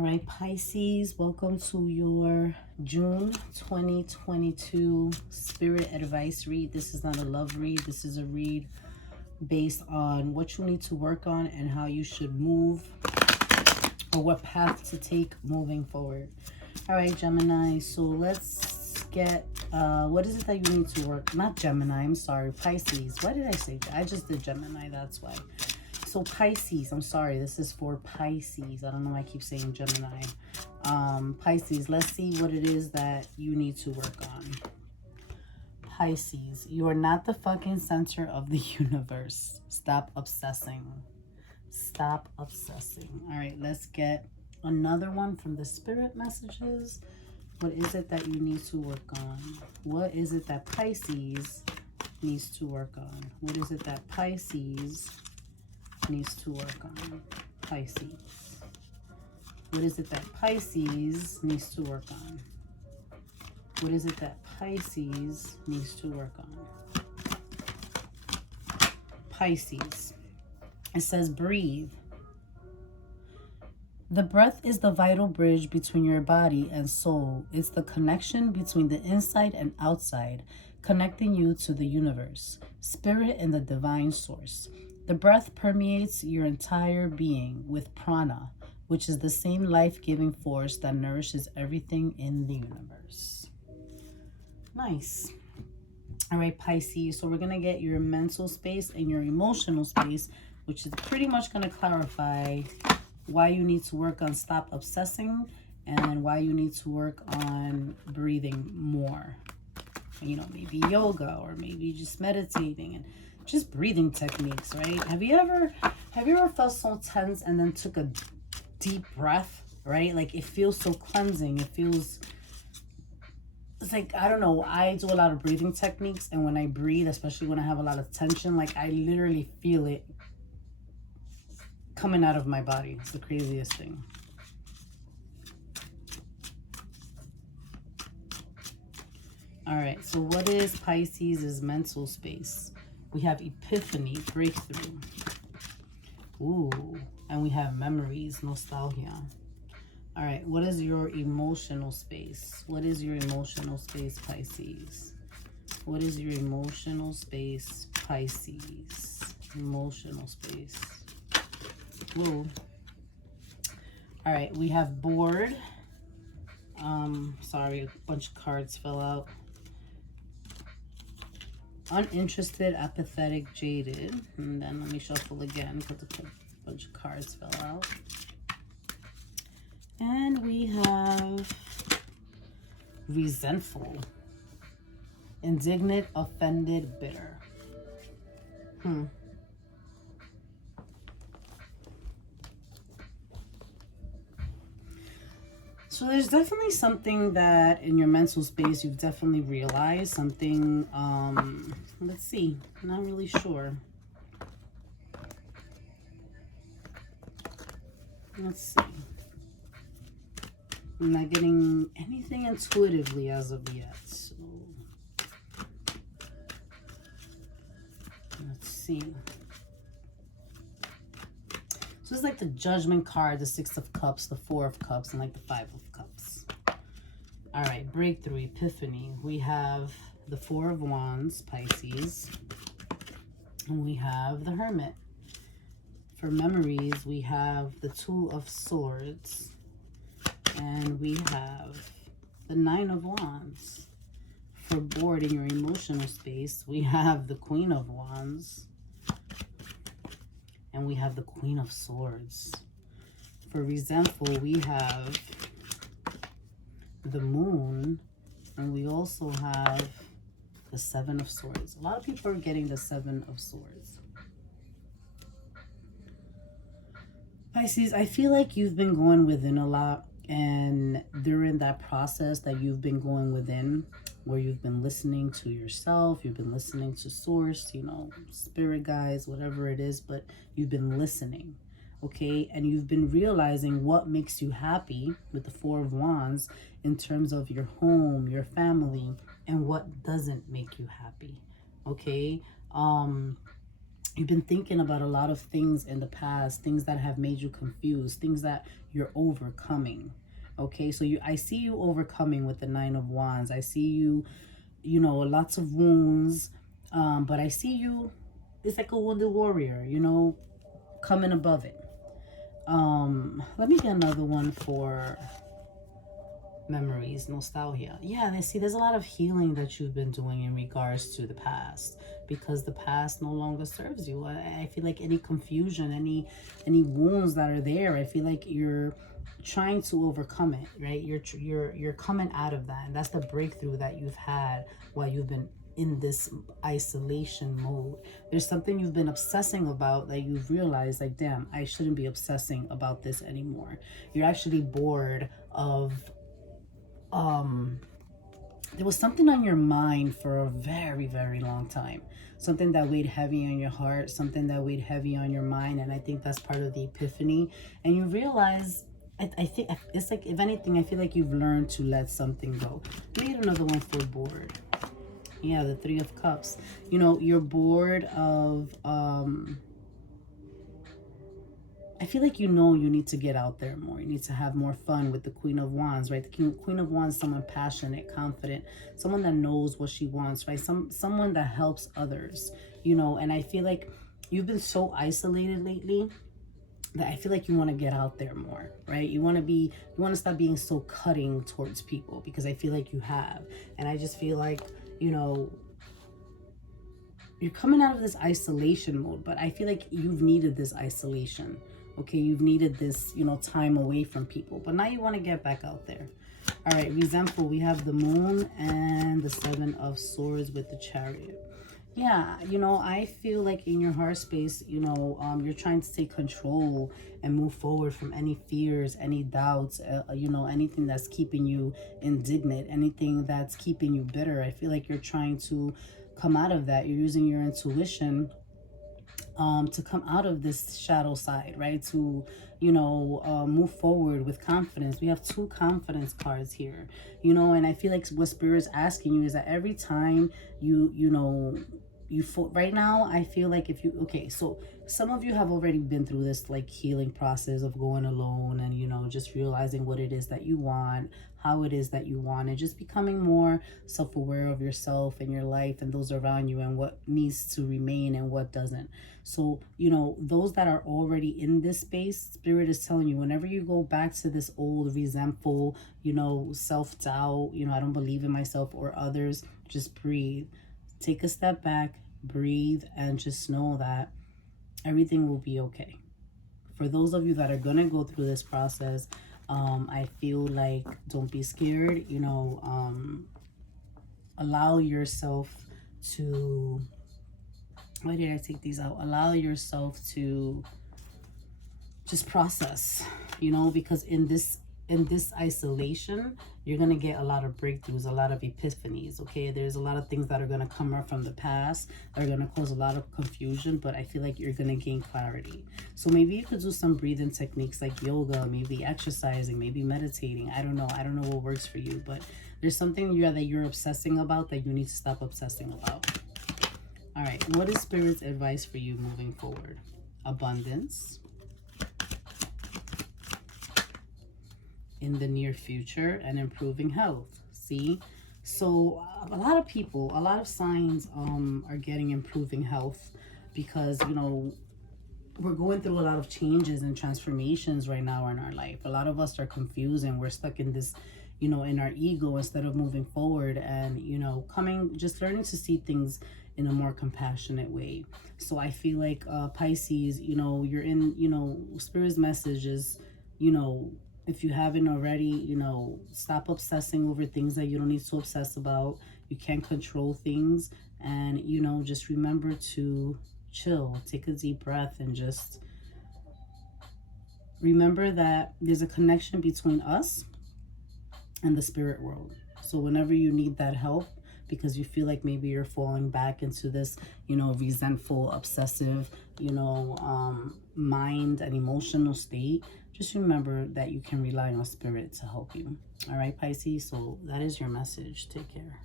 All right, Pisces, welcome to your June 2022 Spirit Advice read. This is not a love read. This is a read based on what you need to work on and how you should move, or what path to take moving forward. All right, Gemini, so let's get, what is it that you need to work? Not Gemini, I'm sorry, Pisces. Why did I say that? I just did Gemini, that's why. So Pisces, I'm sorry, this is for Pisces. I don't know why I keep saying Gemini. Pisces, let's see what it is that you need to work on. Pisces, you are not the fucking center of the universe. Stop obsessing. Stop obsessing. All right, let's get another one from the spirit messages. What is it that you need to work on? What is it that Pisces needs to work on? What is it that Pisces needs to work on? Pisces. What is it that Pisces needs to work on? What is it that Pisces needs to work on? Pisces. It says breathe. The breath is the vital bridge between your body and soul. It's the connection between the inside and outside, connecting you to the universe, spirit, and the divine source. The breath permeates your entire being with prana, which is the same life-giving force that nourishes everything in the universe. Nice. All right, Pisces. So we're going to get your mental space and your emotional space, which is pretty much going to clarify why you need to work on stop obsessing and why you need to work on breathing more. You know, maybe yoga or maybe just meditating and just breathing techniques, right? Have you ever felt so tense and then took a deep breath, right? Like it feels so cleansing. It's like, I don't know, I do a lot of breathing techniques, and when I breathe, especially when I have a lot of tension, like I literally feel it coming out of my body. It's the craziest thing. All right, so what is Pisces' mental space? We have epiphany, breakthrough. Ooh, and we have memories, nostalgia. All right, what is your emotional space? What is your emotional space, Pisces? What is your emotional space, Pisces? Emotional space. Whoa. All right, we have bored. Sorry, a bunch of cards fell out. Uninterested, apathetic, jaded. And then let me shuffle again because a bunch of cards fell out. And we have resentful, indignant, offended, bitter. So there's definitely something that in your mental space you've definitely realized something. Let's see, I'm not really sure. Let's see. I'm not getting anything intuitively as of yet. So let's see. So it's like the Judgment card, the Six of Cups, the Four of Cups, and like the Five of Cups. All right, breakthrough, epiphany. We have the Four of Wands, Pisces. And we have the Hermit. For memories, we have the Two of Swords. And we have the Nine of Wands. For bored in your emotional space, we have the Queen of Wands. And we have the Queen of Swords. For resentful, we have the Moon. And we also have the Seven of Swords. A lot of people are getting the Seven of Swords. Pisces, I feel like you've been going within a lot. And during that process that you've been going within, where you've been listening to yourself, you've been listening to source, you know, spirit guides, whatever it is, but you've been listening, okay? And you've been realizing what makes you happy with the Four of Wands in terms of your home, your family, and what doesn't make you happy, okay? You've been thinking about a lot of things in the past, things that have made you confused, things that you're overcoming. Okay, so I see you overcoming with the Nine of Wands. I see you, lots of wounds, but I see you, it's like a wounded warrior, coming above it. Let me get another one for memories, nostalgia. Yeah, there's a lot of healing that you've been doing in regards to the past, because the past no longer serves you. I feel like any confusion, any wounds that are there, I feel like you're trying to overcome it, right? You're coming out of that, and that's the breakthrough that you've had while you've been in this isolation mode. There's something you've been obsessing about that you've realized, like, damn, I shouldn't be obsessing about this anymore. You're actually bored of there was something on your mind for a very, very long time. Something that weighed heavy on your heart, something that weighed heavy on your mind. And I think that's part of the epiphany. And you realize, I think it's like, if anything, I feel like you've learned to let something go. Need another one for bored. Yeah, the Three of Cups. You're bored of I feel like you need to get out there more. You need to have more fun with the Queen of Wands, right? The Queen of Wands, someone passionate, confident, someone that knows what she wants, right? Someone that helps others, and I feel like you've been so isolated lately that I feel like you want to get out there more, right? You want to stop being so cutting towards people, because I feel like you have. And I just feel like, you're coming out of this isolation mode, but I feel like you've needed this isolation. Okay, you've needed this, time away from people, but now you want to get back out there. All right, resentful. We have the Moon and the Seven of Swords with the Chariot. Yeah, I feel like in your heart space, you're trying to take control and move forward from any fears, any doubts, anything that's keeping you indignant, anything that's keeping you bitter. I feel like you're trying to come out of that. You're using your intuition to come out of this shadow side, right? To, move forward with confidence. We have two confidence cards here, and I feel like what Spirit's asking you is that every time right now, I feel like okay, so some of you have already been through this like healing process of going alone and, just realizing what it is that you want, how it is that you want it, just becoming more self-aware of yourself and your life and those around you and what needs to remain and what doesn't. So, those that are already in this space, Spirit is telling you, whenever you go back to this old resentful, self-doubt, I don't believe in myself or others, just breathe. Take a step back, breathe, and just know that everything will be okay. For those of you that are going to go through this process, I feel like don't be scared, allow yourself to, why did I take these out? Allow yourself to just process, because in this isolation, you're going to get a lot of breakthroughs, a lot of epiphanies. Okay, there's a lot of things that are going to come up from the past that are going to cause a lot of confusion, but I feel like you're going to gain clarity. So maybe you could do some breathing techniques like yoga, maybe exercising, maybe meditating. I don't know what works for you, but there's something that you're obsessing about that you need to stop obsessing about. All right, what is Spirit's advice for you moving forward? Abundance in the near future and improving health. See, so a lot of people, a lot of signs are getting improving health, because we're going through a lot of changes and transformations right now in our life. A lot of us are confused and we're stuck in this, in our ego, instead of moving forward and just learning to see things in a more compassionate way. So I feel like Pisces, you're in, Spirit's message is, if you haven't already, stop obsessing over things that you don't need to obsess about. You can't control things. And, just remember to chill, take a deep breath, and just remember that there's a connection between us and the spirit world. So whenever you need that help, because you feel like maybe you're falling back into this, resentful, obsessive, mind and emotional state, just remember that you can rely on Spirit to help you. All right, Pisces, so that is your message. Take care.